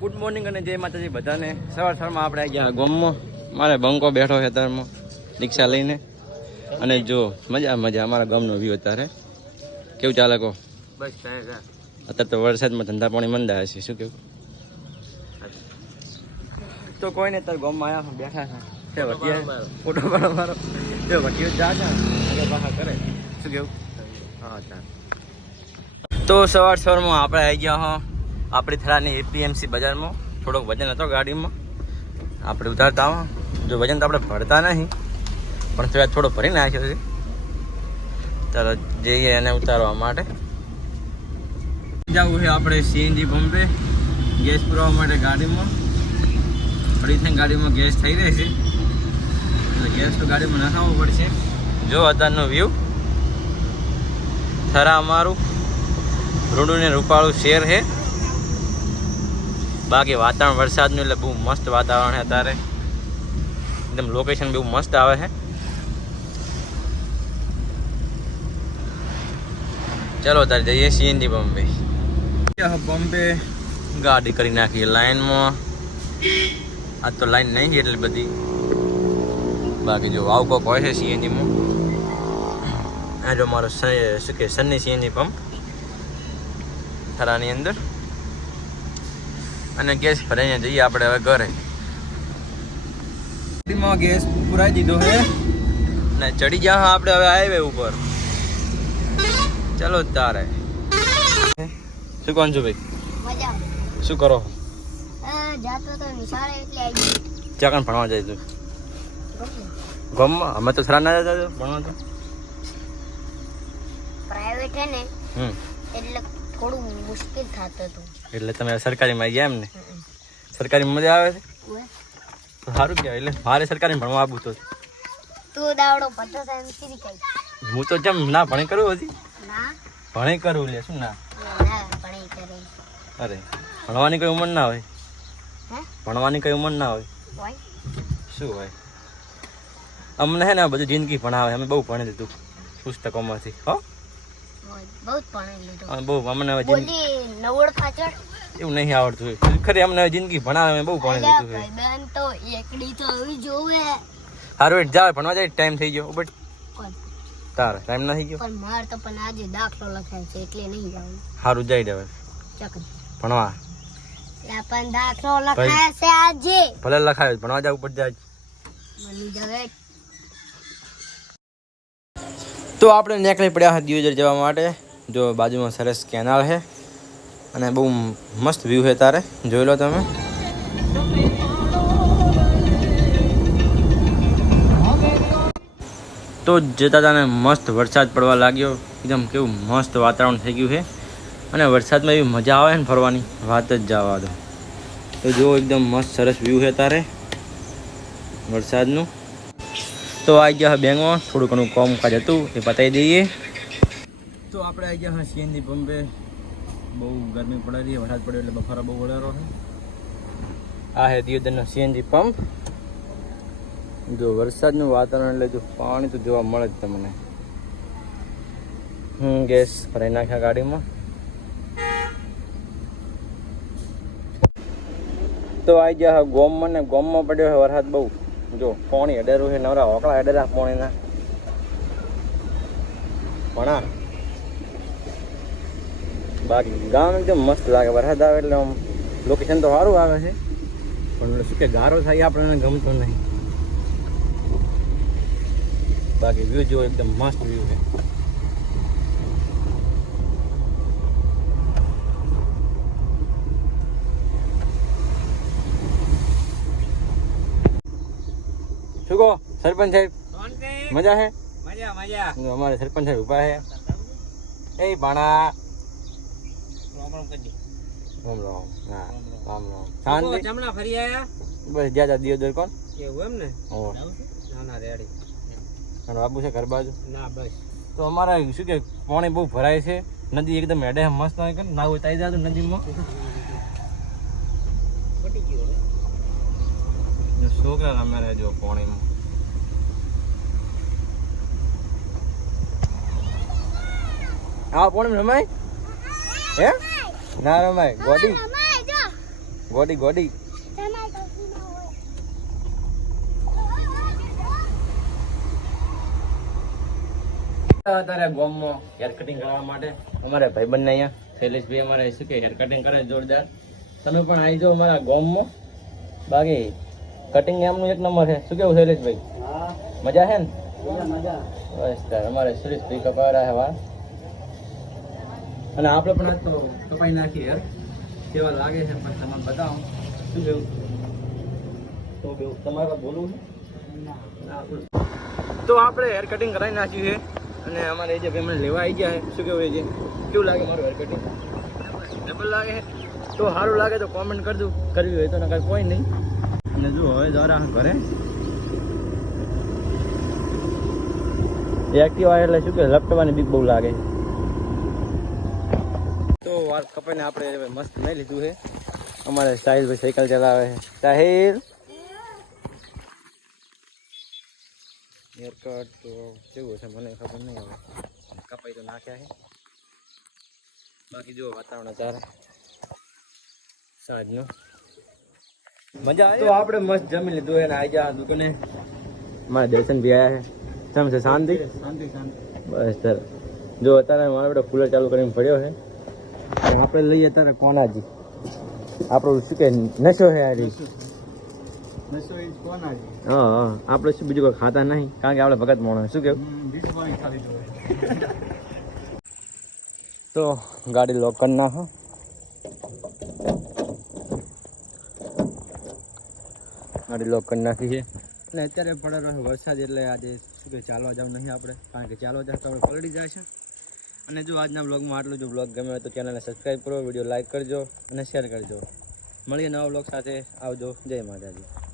Good morning અને જય માતાજી બધાને. સવારમાં આપણે આવી ગયા ગામમાં. મારે બંકો બેઠો છે અત્યારમાં રિક્ષા લઈને. અને જો મજા અમારા ગામનો વ્યૂ અત્યારે કેવું ચાલે કહો? બસ અત્યારે તો વરસાદમાં ધંધા પાણી મંદા હશે, શું કેવું? તો કોઈ નહીં, અત્યારે ગામમાં આવ્યા બેઠા છે ફોટો પાડો મારો વકીલ જા છે બહાર કરે, શું કેવું? હા ચાલ. તો સવારમાં આપણે આવી ગયા હો આપણી થરાની એપીએમસી બજારમાં. થોડોક વજન હતો ગાડીમાં, આપણે ઉતારતા આવો. જો વજન તો આપણે ભરતા નહીં, પણ થોડો ભરી નાખ્યો છે. ચાલો જઈએ એને ઉતારવા માટે. જવું છે આપણે સીએનજી પંપે ગેસ પુરાવા માટે ગાડીમાં. ફરીથી ગાડીમાં ગેસ થઈ રહી છે એટલે ગેસ તો ગાડીમાં નખાવવો પડશે. જો અત્યારનો વ્યૂ થરા અમારું રૂડું ને રૂપાળું શહેર છે. બાકી વાતાવરણ વરસાદનું એટલે બહુ મસ્ત વાતાવરણ છે અત્યારે. એકદમ લોકેશન બહુ મસ્ત આવે છે. ચલો અત્યારે જઈએ સીએનજી પંપે. પંપે ગાડી કરી નાખી લાઈનમાં. આ તો લાઈન નહીં ગઈ એટલી બધી. બાકી જો આવું કોક હોય છે સીએનજીમાં. આ જો મારો શું કે સન્ની સીએનજી પંપ થરાની અંદર. અને ગેસ ભરાઈને જઈએ આપણે હવે ઘરે. ગાડીમાં ગેસ પુરાઈ દીધો છે ને ચડી જા આપણે હવે હાઈવે ઉપર. ચલો તારે શું કોણ છું ભાઈ? શું કરો? ક્યાં કાન ભણવા જાય તું? ગામમાં? અમે તો થરા ના જતા ભણવા તો પ્રાઇવેટ હે ને એટલે થોડું મુશ્કેલ થતું હતું. એટલે તમે સરકારીમાં ગયા એમ ને? સરકારી મજા આવે છે તો સારું કહેવાય. એટલે મારે સરકારી ભણવા આવવું તો તું દાવડો પતો એમ કઈ હું તો જેમ ના ભણે કરું હજી ના ભણે કરું લે શું ના ના ભણી કરે. અરે ભણવાની કઈ ઉંમર ના હોય. હે ભણવાની કઈ ઉંમર ના હોય. હોય શું હોય? અમને હે ને બધું જિંદગી ભણાવે. અમે બહુ ભણી લીધું પુસ્તકોમાંથી. હો બહુ ભણી લીધું. બહુ અમને હવે બોલી નવડ પાછળ એવું નહીં આવડતું. ખરી અમને હવે જિંદગી ભણાવે. અમે બહુ ભણી લીધું છે. બેન તો એકડી તો આવી જોવે. સારું એટ જાવ ભણવા જાય. ટાઈમ થઈ ગયો બટ કોણ તારે ટાઈમ ના થઈ ગયો. પણ માર તો પણ આજે દાખલો લખાય છે એટલે નહીં જાવ. સારું જાય હવે ચકન ભણવા. યા પણ દાખલો લખાય છે આજે. ભલે લખાયો ભણવા જવું પડે આજ. મની જવે. તો આપણે નીકળી પડ્યા હતા દિયોદર જવા માટે. જો બાજુમાં સરસ કેનાલ છે અને બહુ મસ્ત વ્યૂ છે. તારે જોઈ લો તમે. તો જતા તાને મસ્ત વરસાદ પડવા લાગ્યો. એકદમ કેવું મસ્ત વાતાવરણ થઈ ગયું છે. અને વરસાદમાં એવી મજા આવે ને ફરવાની, વાત જ જવા દો. તો જો એકદમ મસ્ત સરસ વ્યૂ છે તારે વરસાદનું. તો આવી ગયા બેંકમાં. થોડું ઘણું કામકાજ હતું એ પતાવી દઈએ. તો આપણે આવી ગયા સીએનજી પંપે. બહુ ગરમી પડે રહી, વરસાદ પડ્યો એટલે બફારો બહુ વડારો છે. આ છે દિયોદરનો સીએનજી પંપ. જો વરસાદનું વાતાવરણ એટલે જો પાણી તો જોવા મળે જ તમને. ગેસ ભરાઈ નાખ્યા ગાડીમાં. તો આવી ગયા ગોમમાં ને ગોમમાં પડ્યો છે વરસાદ બહુ. જો પાણી અડેરું છે. નવરા હોકળા અડેરા પાણીના ભણા. બાકી ગામ એકદમ મસ્ત લાગે. વરસાદ આવે એટલે આમ લોકેશન તો સારું આવે છે, પણ શું કે ગારો થાય આપણને ગમતો નહીં. બાકી વ્યૂ જો એકદમ મસ્ત વ્યૂ છે. શું કહો સરપંચ સાહેબ? મજા છે? મજા મજા. અમારે સરપંચ સાહેબ ઉભા છે. એ ભાણા રામ રામ. હા રામ રામ. શાંતિ જમણા ફરી આયા? બસ જ્યાં દિયોદર કોણ એવું એમ ને? ઓ ના ના રેડી. અને બાબુ છે ઘર બાજુ. ના બસ. તો અમારે શું કે પાણી બહુ ભરાય છે. નદી એકદમ હેડે મસ્ત હોય કે ના ઉતારી જતું નદીમાં. છોકરા રમે રહે જો પાણીમાં. આ પાણી રમાય હે? ના રમાય ગોડી. ગોડી ગોડી તારે ગોમમાં હેર કટિંગ કરવા માટે અમારે ભાઈબંધને અહીંયા શૈલેષભાઈ અમારે શું કે હેર કટિંગ કરે જોરદાર. તમે પણ આવી જાઓ અમારા ગોમમાં. બાકી કટિંગ એમનું એક નંબર છે. શું કેવું શૈલેષભાઈ? મજા છે ને? બસ તાર અમારે સુરેશભાઈ કપાવરા છે વાળ. અને આપણે પણ આજ તો કપાઈ નાખી યાર. કેવા લાગે છે પણ તમને બતાવો. શું કેવું? તો કેવું તમારે બોલવું છે? તો આપણે હેર કટિંગ કરાવી નાખ્યું છે અને અમારે એ જે ભાઈ મને લેવા આવી ગયા છે. શું કેવું એ છે? કેવું લાગે મારું હેર કટિંગ? ડબલ લાગે છે? તો સારું લાગે તો કોમેન્ટ કરજો. કરવી હોય તો નકર કોઈ નહીં. અને જો હવે દ્વારા ઘરે એક્ટિવા એટલે શું કે લપટવાની બીક બહુ લાગે. તો વાત કપાઈને આપણે હવે મસ્ત નહીં લીધું છે. અમારે સાહિલભાઈ સાયકલ ચલાવે છે. સાહિલ હેરકટ તો કેવું છે મને ખબર નહીં. હવે કપાઈ તો નાખ્યા છે. બાકી જો વાતાવરણ ચારે સાંજનો મજા આવે. તો આપણે મસ્ત જમી લીધું છે ને આવી જા દુકાને. મારા દર્શન બી આવ્યા છે. કેમ છે? શાંતિ શાંતિ શાંતિ. બસ સર જો અત્યારે મારો બેટો કુલર ચાલુ કરીને પડ્યો છે. આપણે લઈએ અત્યારે કોનાજી. આપણું શું કે નશો છે આ રીત. હા હા આપણે શું બીજું કોઈ ખાતા નહીં કારણ કે આપણે ભગત માણસ. શું કેવું? તો ગાડી લોક કરી નાખો. ગાડી લોક કરી નાખી છે અને અત્યારે પડે રહ્યો વરસાદ એટલે આજે શું કે ચાલવા જવું નહીં આપણે કારણ કે ચાલવા જાય તો આપણે પલળી જાય છે. અને જો આજના બ્લોગમાં આટલું. જો બ્લોગ ગમે હોય તો ચેનલને સબસ્ક્રાઈબ કરો, વિડીયો લાઈક કરજો અને શેર કરજો. મળીએ નવા બ્લોગ સાથે. આવજો. જય માતાજી.